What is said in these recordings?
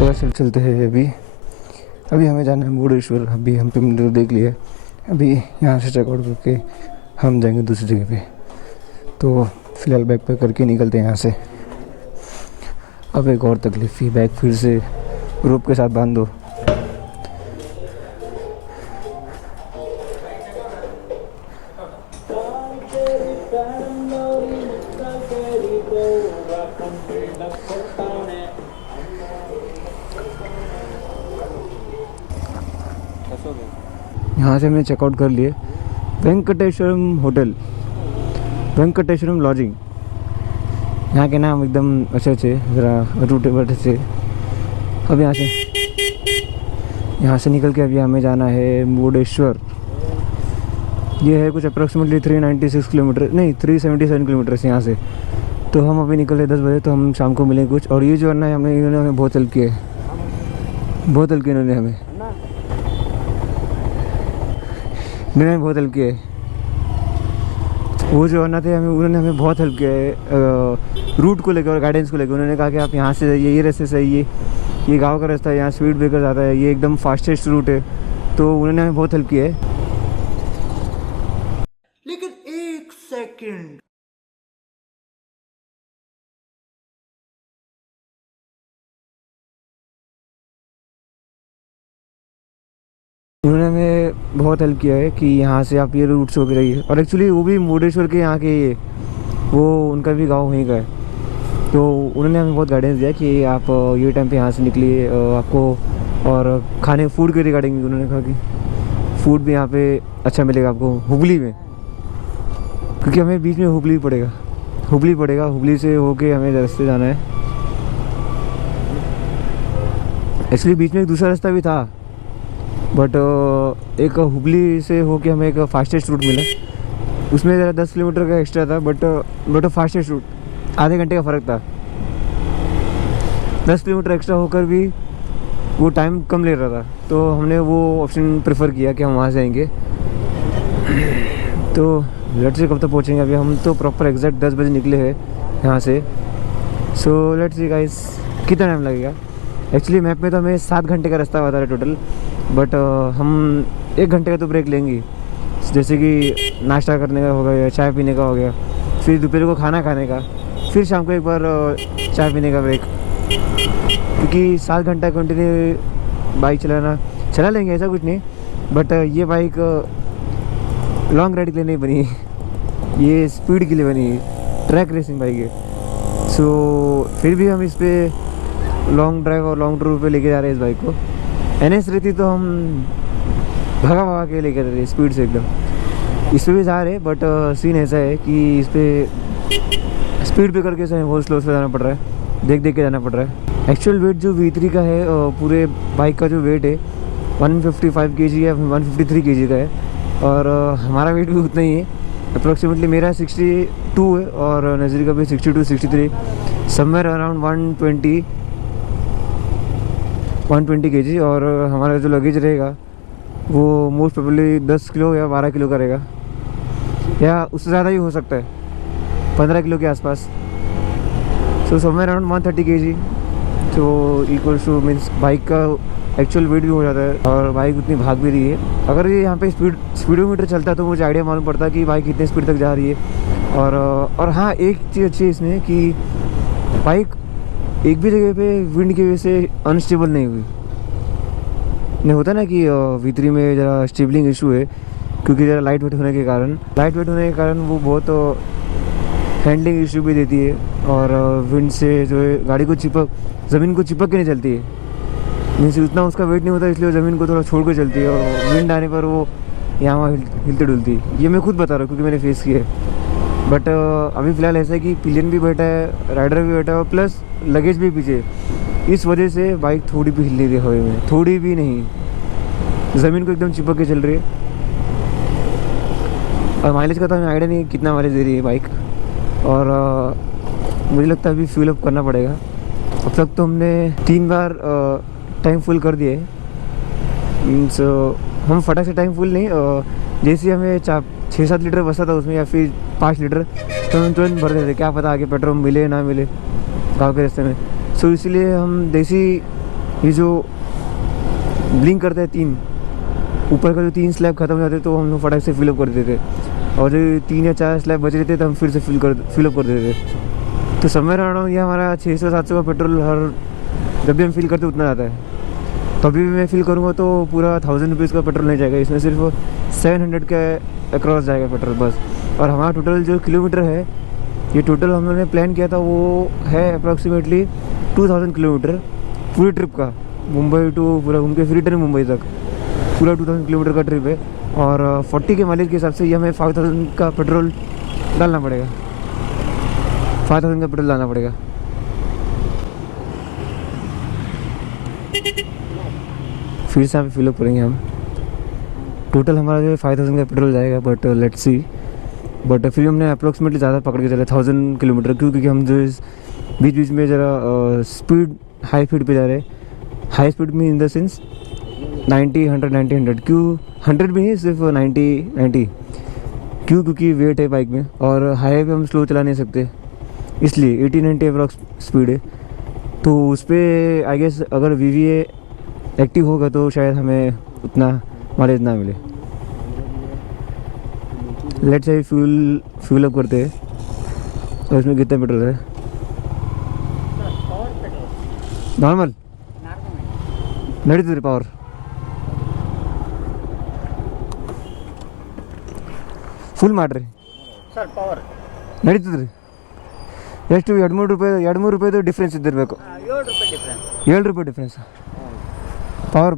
चलते हैं। अभी हमें जाना है मुरुडेश्वर। अभी हम पे मंदिर देख लिया है। अभी यहाँ से चेकआउट करके हम जाएंगे दूसरी जगह पे। तो फिलहाल बैग पैक करके निकलते हैं यहाँ से। अब एक और तकलीफ ही, बैग फिर से रोप के साथ बांध दो। यहाँ से हमने चेकआउट कर लिए वेंकटेश्वरम होटल, वेंकटेश्वरम लॉजिंग। यहाँ के नाम एकदम अच्छे अच्छे, ज़रा रूटेबल से। अब यहाँ से निकल के अभी हमें जाना है मुरुडेश्वर। ये है कुछ अप्रॉक्सीमेटली 396 किलोमीटर, नहीं 377 किलोमीटर से यहाँ से। तो हम अभी निकले 10 बजे, तो हम शाम को मिलेंगे कुछ। और ये जो अन्ना है, इन्होंने हमें बहुत हेल्प की है, बहुत हेल्प की इन्होंने हमें बहुत हेल्प किया है। वो जो अन्ना थे उन्होंने हमें बहुत हेल्प किया है रूट को लेकर और गाइडेंस को लेकर। उन्होंने कहा कि आप यहाँ से जाइए, ये रास्ते से आइए, ये गांव का रास्ता है, यहाँ स्पीड ब्रेकर आता है, ये एकदम फास्टेस्ट रूट है। तो उन्होंने हमें बहुत हेल्प किया है। लेकिन एक सेकंड, उन्होंने हमें बहुत हेल्प किया है कि यहाँ से आप ये रूट से होकर रहिए। और एक्चुअली वो भी मुरुडेश्वर के यहाँ के, ये वो उनका भी गांव वहीं का है। तो उन्होंने हमें बहुत गाइडेंस दिया कि आप ये टाइम पे यहाँ से निकलिए आपको। और खाने फूड के रिगार्डिंग उन्होंने कहा कि फूड भी यहाँ पे अच्छा मिलेगा आपको हुबली में, क्योंकि हमें बीच में हुबली पड़ेगा। हुबली से होके हमें रास्ते जाना है। एक्चुअली बीच में एक दूसरा रास्ता भी था, बट एक हुबली से होके हमें एक फास्टेस्ट रूट मिला। उसमें ज़रा 10 किलोमीटर का एक्स्ट्रा था, बट फास्टेस्ट रूट, आधे घंटे का फ़र्क था। 10 किलोमीटर एक्स्ट्रा होकर भी वो टाइम कम ले रहा था। तो हमने वो ऑप्शन प्रेफर किया कि हम वहाँ से आएंगे। तो लेट्स सी कब तक पहुँचेंगे। अभी हम तो प्रॉपर एग्जैक्ट 10 बजे निकले हैं यहाँ से। सो लेट्स सी गाइस कितना टाइम लगेगा। एक्चुअली मैप में तो हमें 7 घंटे का रास्ता बता रहा है टोटल, बट हम 1 घंटे का तो ब्रेक लेंगे। जैसे कि नाश्ता करने का हो गया, चाय पीने का हो गया, फिर दोपहर को खाना खाने का, फिर शाम को एक बार चाय पीने का ब्रेक। क्योंकि 7 घंटा कंटिन्यू बाइक चला लेंगे, ऐसा कुछ नहीं। बट ये बाइक लॉन्ग राइड के लिए नहीं बनी, ये स्पीड के लिए बनी, ट्रैक रेसिंग बाइक है। सो फिर भी हम इस पर लॉन्ग ड्राइव और लॉन्ग टूर पे लेके जा रहे हैं इस बाइक को। NS रहती तो हम भगा के लेके जा रहे स्पीड से एकदम। इस पर भी जा रहे, बट सीन ऐसा है कि इस पर स्पीड पे करके से बहुत स्लो जाना पड़ रहा है, देख के जाना पड़ रहा है। एक्चुअल वेट जो V3 का है, पूरे बाइक का जो वेट है 155 kg या 153 kg का है। और हमारा वेट भी उतना ही है अप्रॉक्सीमेटली। मेरा 62 है और नज़ीर का भी 62-63, समवेयर अराउंड 120 kg। और हमारा जो लगेज रहेगा वो मोस्ट प्रोबेबली 10 किलो या 12 किलो का रहेगा, या उससे ज़्यादा ही हो सकता है, 15 किलो के आसपास। So somewhere around 130 kg। तो इक्वल्स टू मीन्स बाइक का एक्चुअल वेट भी हो जाता है। और बाइक उतनी भाग भी रही है। अगर ये यहाँ पे स्पीडोमीटर चलता तो मुझे आइडिया मालूम पड़ता कि बाइक कितने स्पीड तक जा रही है। और हाँ, एक चीज़ अच्छी है इसमें कि बाइक एक भी जगह पे विंड की वजह से अनस्टेबल नहीं हुई। नहीं होता ना कि V3 में ज़रा स्टेबलिंग इशू है, क्योंकि ज़रा लाइट वेट होने के कारण वो बहुत हैंडलिंग इशू भी देती है। और विंड से जो है गाड़ी को ज़मीन को चिपक के नहीं चलती है। मीन्स उतना उसका वेट नहीं होता, इसलिए ज़मीन को थोड़ा छोड़ के चलती है। और विंड आने पर वो यहाँ वहाँ हिलती डुलती है। ये मैं खुद बता रहा हूँ क्योंकि मैंने फेस किया है। बट अभी फ़िलहाल ऐसा है कि पिलियन भी बैठा है, राइडर भी बैठा है, और प्लस लगेज भी पीछे। इस वजह से बाइक थोड़ी भी हिल नहीं रही हवा में, थोड़ी भी नहीं, ज़मीन को एकदम चिपक के चल रही है। और माइलेज का तो हमें आइडिया नहीं कितना माइलेज दे रही है बाइक। और मुझे लगता है अभी फ्यूल अप करना पड़ेगा। अब तक तो हमने 3 बार टाइम फुल कर दिया है। मीन्स हम फटाक से टाइम फुल नहीं, जैसे हमें 6-7 लीटर बचा था उसमें, या फिर 5 लीटर, तो हम तुरंत भर देते। क्या पता आगे पेट्रोल मिले ना मिले गाँव के रास्ते में। सो इसलिए हम देसी ये जो ब्लिंक करता है 3, ऊपर का जो 3 स्लैब खत्म हो जाते तो हम लोग फटाक से फिलअप कर देते थे, और जो 3 या 4 स्लैब बचे रहते तो हम फिर से फिलअप कर देते थे। तो समवेयर अराउंड ये हमारा 600-700 का पेट्रोल हर जब भी हम फिल करते उतना आता है। तो अभी भी मैं फिल करूँगा तो पूरा 1000 रुपीज़ का पेट्रोल नहीं जाएगा, इसमें सिर्फ 700 के अक्रॉस जाएगा पेट्रोल बस। और हमारा टोटल जो किलोमीटर है, ये टोटल हम लोगों ने प्लान किया था वो है अप्रॉक्सीमेटली 2000 किलोमीटर पूरी ट्रिप का, मुंबई टू पूरा घूम के फिर रिटर्न मुंबई तक पूरा 2000 किलोमीटर का ट्रिप है। और 40 के माइलेज के हिसाब से ये हमें 5000 का पेट्रोल डालना पड़ेगा, 5000 का पेट्रोल डालना पड़ेगा। फिर से यहाँ पे फिलअप करेंगे हम। टोटल हमारा जो है 5000 का पेट्रोल जाएगा, बट लेट्स सी। बट फिर हमने अप्रोक्सीमेटली ज़्यादा पकड़ के चले 1000 किलोमीटर, क्योंकि हम जो इस बीच बीच में ज़रा स्पीड हाई स्पीड पे जा रहे हैं। हाई स्पीड में इन द सेंस 90, 100, 90, 100 क्यों 100 भी नहीं, सिर्फ 90 क्यों, क्योंकि वेट है बाइक में और हाईवे पे हम स्लो चला नहीं सकते, इसलिए 80-90 अप्रॉक्स स्पीड है। तो उस पर आई गेस अगर VVA एक्टिव होगा तो शायद हमें उतना माइलेज ना मिले। लेट्स से फ्यूल अप करते हैं, और इसमें कितना पेट्रोल है? नॉर्मल नड़ी पावर ಫುಲ್ ಮಾಡಿರಿ ಸರ್ ಪವರ್ ನಡೀತದೆ ರೀ. ಎಷ್ಟು 2-3 ರೂಪಾಯಿದು ಡಿಫ್ರೆನ್ಸ್ ಇದ್ದಿರಬೇಕು. 7 ರೂಪಾಯಿ ಡಿಫ್ರೆನ್ಸ್. 7 ರೂಪಾಯಿ difference. Power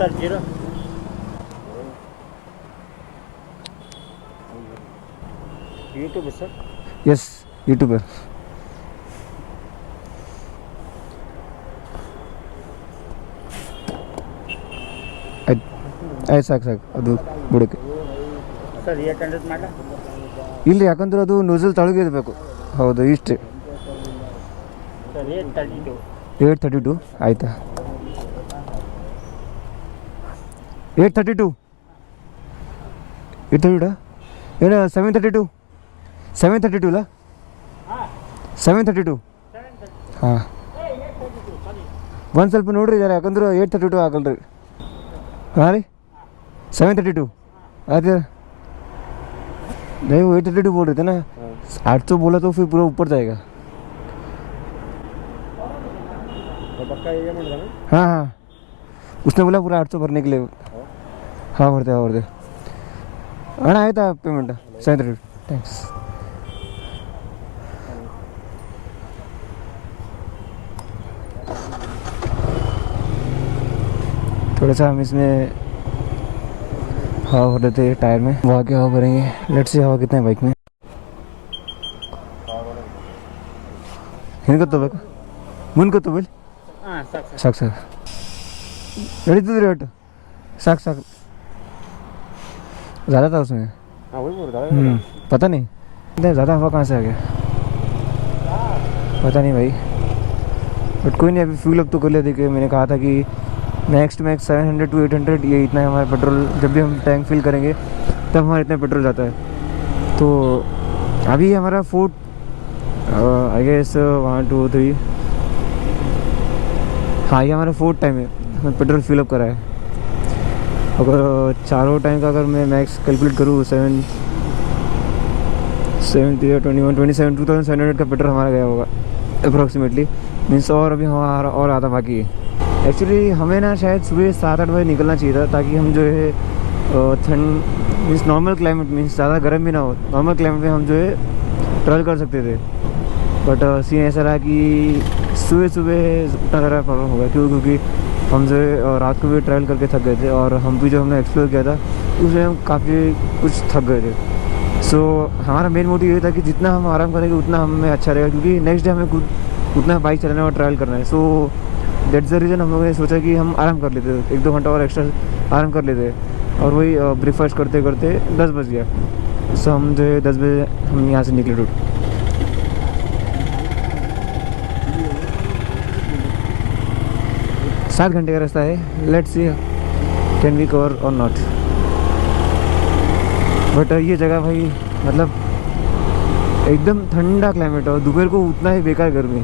sir 0 YouTube sir. Yes YouTuber. ಆಯ್ತು ಸಾಕು ಅದು ಬುಡಕ್ಕೆ ಸರ್ 800 ಮಾಡಲ ಇಲ್ಲರಿ, ಯಾಕಂದ್ರೆ ಅದು ನೋಜಲ್ ತಳಗೆ ಇರಬೇಕು. ಹೌದು ಇಷ್ಟೇ ಸರ್ 832 ಆಯಿತಾ? 832 ಏನು 732 ಅಲ್ಲ? 732 ಹಾಂ, ಒಂದು ಸ್ವಲ್ಪ ನೋಡ್ರಿ ಜರ, ಯಾಕಂದ್ರೆ 832 ಆಗಲ್ರಿ. हाँ रे 732 अरे नहीं, वो 832 बोल रहे थे ना. 800 बोला तो फिर पूरा ऊपर जाएगा. हाँ उसने बोला पूरा 800 भरने के लिए. हाँ भरते हाँ आया था पेमेंट 732. थैंक्स. थोड़ा सा हम इसमें हवा भर देते हैं टायर में, वहाँ के हवा भरेंगे. लेट्स सी हवा कितना है बाइक में. हिंदको मुनको बिल ಹಾಂ ಸರ್ साक नड़ीतद रेट साक ज़्यादा था उसमें. ಹಾಂ वही बोल रहा पता नहीं इतना ज़्यादा हवा कहाँ से आ गया, पता नहीं भाई. बट कोई नहीं, अभी फ्यूल अप तो कर लिया. देखिए मैंने कहा था कि मैक्स 700 to 800 ये इतना है हमारा पेट्रोल. जब भी हम टैंक फिल करेंगे तब हमारा इतना पेट्रोल जाता है. तो अभी हमारा 4 आई गेस 1 2 3 हाँ ये हमारा 4th टाइम है हमें पेट्रोल फिल अप करा है. अगर चारों टाइम का अगर मैं मैक्स कैलकुलेट करूँ 2700 का पेट्रोल हमारा गया होगा अप्रॉक्सीमेटली. मीन्स और अभी हमारा और आधा बाकी है. एक्चुअली हमें ना शायद सुबह 7-8 बजे निकलना चाहिए था, ताकि हम जो है ठंड मीन्स नॉर्मल क्लाइमेट मीन्स ज़्यादा गर्म भी ना हो, नॉर्मल क्लाइमेट में हम जो है ट्रैवल कर सकते थे. बट सीन ऐसा रहा कि सुबह उतना ज़्यादा प्रॉब्लम होगा. क्योंकि हम जो है रात को भी ट्रैवल करके थक गए थे, और हम भी जो हमने एक्सप्लोर किया था उसमें हम काफ़ी कुछ थक गए थे. सो हमारा मेन मोटिव ये था कि जितना हम आराम करेंगे उतना हमें अच्छा रहेगा, क्योंकि नेक्स्ट डे हमें खुद उतना बाइक चलाना और ट्रैवल करना है. सो दैट्स द रीज़न हम लोगों ने सोचा कि हम आराम कर लेते, 1-2 घंटा और एक्स्ट्रा आराम कर लेते. और वही ब्रेकफास्ट करते 10 बज गया. सो हम जो है 10 बजे हम यहाँ से निकले रूट. सात घंटे का रास्ता है. Let's see can we cover or not. But ये जगह भाई मतलब एकदम ठंडा क्लाइमेट है और दोपहर को उतना ही बेकार गर्मी।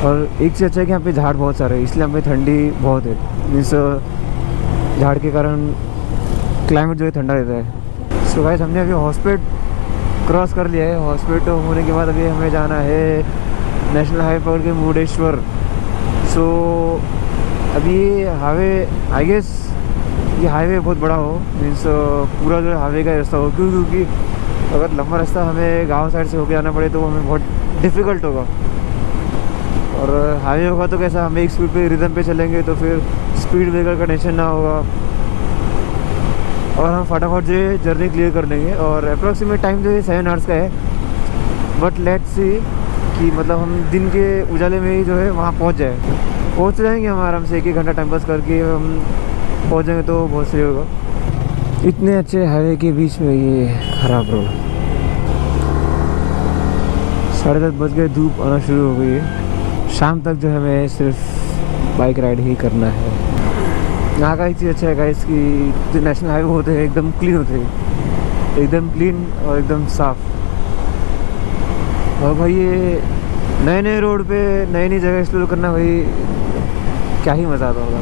और एक चीज़ अच्छा है कि यहाँ पे झाड़ बहुत सारे हैं, इसलिए यहाँ पे ठंडी बहुत है। मीन्स झाड़ के कारण क्लाइमेट जो है ठंडा रहता है। सो गाइस हमने अभी हॉस्पिट क्रॉस कर लिया है। हॉस्पिट होने के बाद अभी हमें जाना है नेशनल हाईवे पकड़ के मुरुडेश्वर। सो अभी ये हाईवे आई गेस ये हाईवे बहुत बड़ा हो, मीन्स पूरा जो है हाईवे का रास्ता हो, क्योंकि अगर लंबा रास्ता हमें गांव साइड से होकर जाना पड़े तो हमें बहुत डिफ़िकल्ट होगा। और हाईवे होगा तो कैसा, हम एक स्पीड पे रिदम पे चलेंगे तो फिर स्पीड ब्रेकर का टेंशन ना होगा और हम फटाफट जो है जर्नी क्लियर कर लेंगे। और अप्रॉक्सीमेट टाइम जो है 7 आवर्स का है, बट लेट्स सी कि मतलब हम दिन के उजाले में ही जो है वहाँ पहुँच जाएंगे हम आराम से। 1-1 घंटा टाइम पास करके हम पहुँच जाएंगे तो बहुत सही होगा। इतने अच्छे हाईवे के बीच में ये ख़राब रोड। 10:30 बज गए, धूप आना शुरू हो गई है। शाम तक जो है हमें सिर्फ बाइक राइड ही करना है। यहाँ का एक चीज़ अच्छा है गाइस कि जो नेशनल हाईवे होते हैं एकदम क्लीन होते हैं, एकदम क्लीन और एकदम साफ। और भाई ये नए नए रोड पे नई नई जगह एक्सप्लोर करना भाई क्या ही मज़ा आता होगा।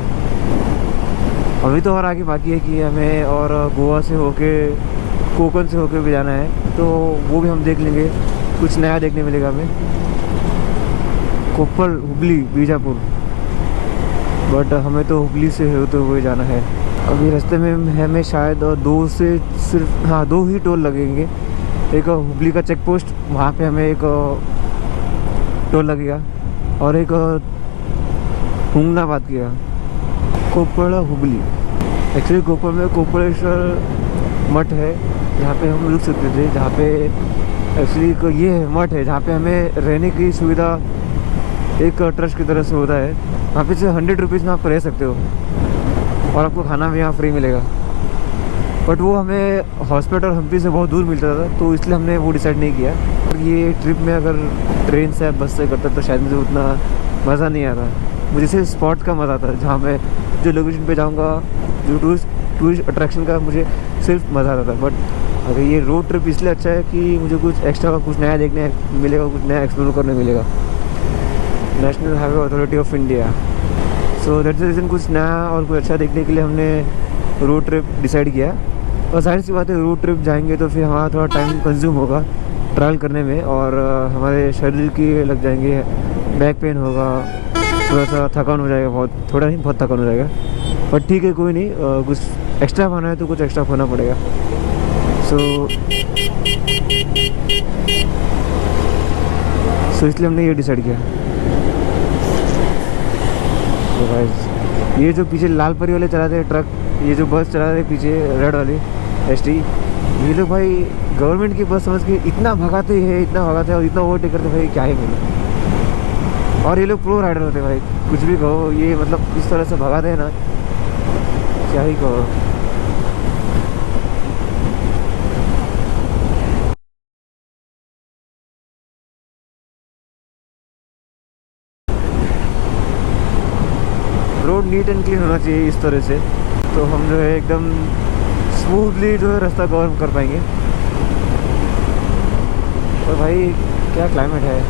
अभी तो और आगे बाकी है कि हमें और गोवा से होके कोकण से होके भी जाना है, तो वो भी हम देख लेंगे, कुछ नया देखने मिलेगा हमें। कोप्पल, हुबली, बीजापुर, बट हमें तो हुबली से होते हुए जाना है। अभी रास्ते में हमें शायद 2 ही टोल लगेंगे। एक हुबली का चेक पोस्ट, वहाँ पे हमें एक टोल लगेगा, और एक हुंगनाबाद किया कोप्पल हुबली। एक्चुअली कोप्पल में कोप्पलेश्वर मठ है जहाँ पे हम रुक सकते थे, जहाँ पे एक्चुअली ये मठ है जहाँ पे हमें रहने की सुविधा एक ट्रस्ट की तरफ से होता है। वहाँ पे से 100 रुपीज़ में आप रह सकते हो और आपको खाना भी यहाँ फ्री मिलेगा। बट वो हमें हॉस्पिटल और हम्पी से बहुत दूर मिलता था, तो इसलिए हमने वो डिसाइड नहीं किया। और ये ट्रिप में अगर ट्रेन से या बस से करता तो शायद मुझे उतना मज़ा नहीं आता। मुझे सिर्फ स्पॉट का मज़ा आता, जहाँ मैं जो लोकेशन पे जाऊँगा, जो टूरिस्ट अट्रैक्शन का मुझे सिर्फ मज़ा आता था। बट अगर ये रोड ट्रिप इसलिए अच्छा है कि मुझे कुछ एक्स्ट्रा, कुछ नया देखने मिलेगा, कुछ नया एक्सप्लोर करने मिलेगा। National highway authority of India. So that's the reason, कुछ नया और कुछ अच्छा देखने के लिए हमने रोड ट्रिप डिसाइड किया। और जाहिर सी बात है, रोड ट्रिप जाएंगे तो फिर हमारा थोड़ा टाइम कंज्यूम होगा ट्रैवल करने में, और हमारे शरीर की लग जाएंगे, बैक पेन होगा, थोड़ा सा थकान हो जाएगा, थोड़ा नहीं बहुत थकान हो जाएगा। बट ठीक है, कोई नहीं, कुछ एक्स्ट्रा खाना है तो कुछ एक्स्ट्रा खाना पड़ेगा। सो इसलिए हमने ये डिसाइड किया। तो गाइस ये जो पीछे लाल परी वाले चलाते हैं ट्रक, ये जो बस चला रहे पीछे रेड वाली ST, ये लोग भाई गवर्नमेंट की बस समझ के इतना भगाते हैं और इतना ओवरटेक करते भाई, क्या ही बोले। और ये लोग प्रो राइडर होते हैं भाई, कुछ भी कहो, ये मतलब इस तरह से भगाते हैं ना, क्या ही कहो। रोड नीट एंड क्लीन होना चाहिए इस तरह से, तो हम जो है एकदम स्मूथली जो है रास्ता कवर कर पाएंगे। और भाई क्या क्लाइमेट है।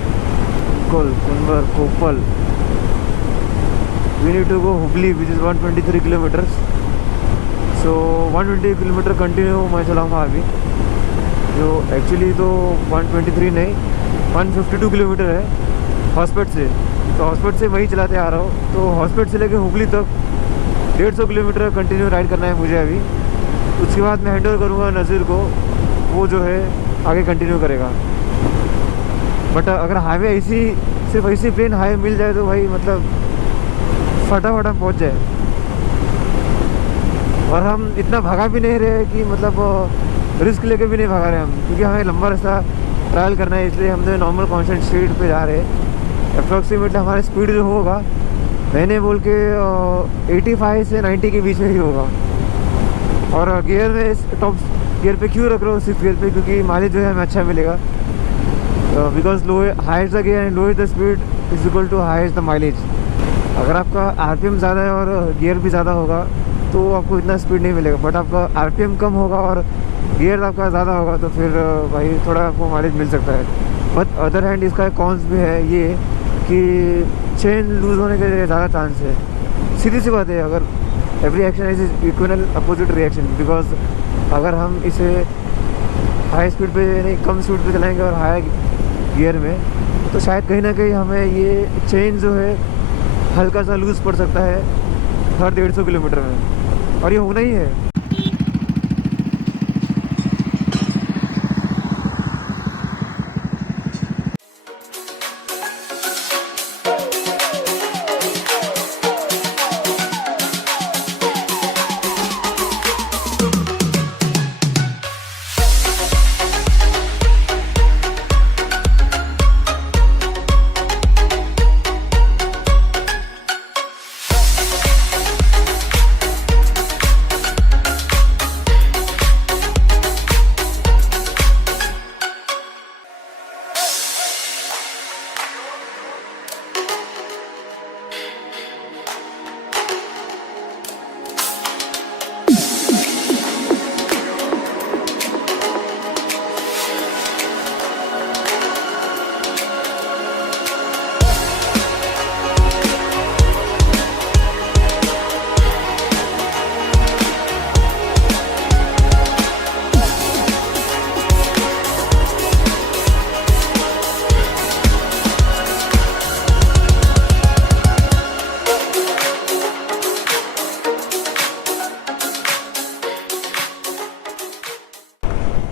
Koppal, we need to go Hubli which is 123 kilometres. So 120 kilometre continue मैं चलाऊँगा अभी, जो एक्चुअली तो 123 नहीं 152 किलोमीटर है हॉस्पिटल से। तो हॉस्पिटल से वही चलाते आ रहा हूँ। तो हॉस्पिटल से लेके हुबली तक 150 किलोमीटर कंटिन्यू राइड करना है मुझे अभी। उसके बाद मैं हैंड ओवर करूँगा नज़ीर को, वो जो है आगे कंटिन्यू करेगा। बट अगर हाईवे सिर्फ ऐसी प्लेन हाईवे मिल जाए तो भाई मतलब फटाफट हम पहुँच जाए। और हम इतना भगा भी नहीं रहे कि मतलब रिस्क लेके भी नहीं भगा रहे हम, क्योंकि हमें लंबा रास्ता ट्रैवल करना है, इसलिए हम जो नॉर्मल कॉन्स्टेंट स्पीड पे जा रहे हैं। अप्रॉक्सीमेटली हमारा स्पीड जो होगा, मैंने बोल के 85 से 90 के बीच में ही होगा। और गियर में टॉप गियर पे क्यों रख रहा हूँ, 6 गियर पे, क्योंकि माइलेज जो है हमें अच्छा मिलेगा। Because high is the gear and low is the speed is equal to high is the mileage. अगर आपका RPM ज़्यादा है और गियर भी ज़्यादा होगा तो आपको इतना स्पीड नहीं मिलेगा, बट आपका RPM कम होगा और गियर आपका ज़्यादा होगा तो फिर भाई थोड़ा आपको माइलेज मिल सकता है। बट अदर हैंड इसका कॉन्स भी है ये कि चेन लूज़ होने के ज़्यादा चांस है। सीधी सी बात है, अगर every action is equal opposite reaction, because अगर हम इसे हाई स्पीड पे नहीं कम स्पीड पे चलाएंगे और हाई गियर में तो शायद कहीं ना कहीं हमें ये चेन जो है हल्का सा लूज़ पड़ सकता है हर 150 किलोमीटर में, और ये होना ही है।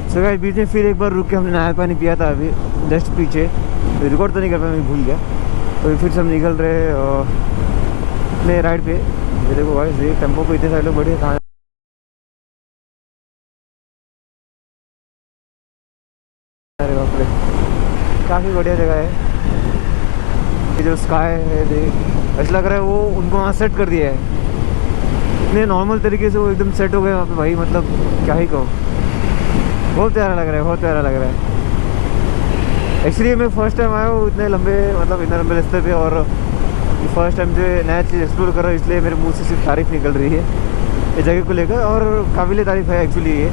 तो गाइस बीच में फिर एक बार रुक के हमने नया पानी पिया था अभी जस्ट पीछे, रिकॉर्ड तो नहीं कर पाया, मैं भूल गया। तो फिर से हम निकल रहे अपने राइड पे। ये देखो गाइस, ये टेम्पो पे इतने सारे लोग बैठे कहाँ, अरे बाप रे, काफ़ी बढ़िया जगह है। ये जो स्काई है देख, ऐसा लग रहा है वो उनको वहाँ सेट कर दिया है, इतने नॉर्मल तरीके से वो एकदम सेट हो गए वहाँ पे भाई, मतलब क्या ही कहो, बहुत प्यारा लग रहा है, बहुत प्यारा लग रहा है। एक्चुअली मैं फर्स्ट टाइम आया हूँ इतने लंबे रास्ते पे, और फर्स्ट टाइम जो नया चीज़ एक्सप्लोर कर रहा हूँ, इसलिए मेरे मुंह से सिर्फ तारीफ निकल रही है इस जगह को लेकर, और काबिल तारीफ है एक्चुअली। ये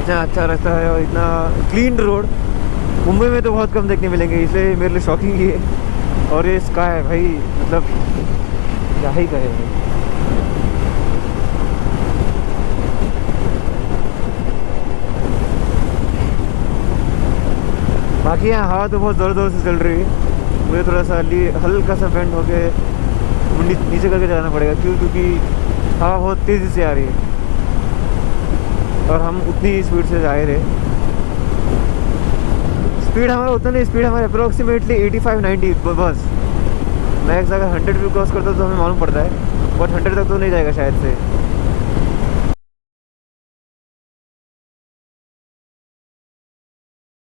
इतना अच्छा रास्ता है और इतना क्लीन रोड मुंबई में तो बहुत कम देखने मिलेंगे, इसलिए मेरे लिए शॉकिंग ही है। और ये स्काई भाई, मतलब क्या ही कहे। बाकी यहाँ हवा तो बहुत ज़ोर ज़ोर से चल रही है, मुझे थोड़ा सा हल्का सा बेंड होके नीचे करके जाना पड़ेगा, क्योंकि हवा बहुत तेज़ी से आ रही है और हम उतनी ही स्पीड से जा रहे। स्पीड हमारा उतना नहीं, स्पीड हमारे अप्रोक्सीमेटली 85-90 बस। मैक्स अगर 100 भी क्रॉस करता तो हमें मालूम पड़ता है, बट 100 तक तो नहीं जाएगा शायद से।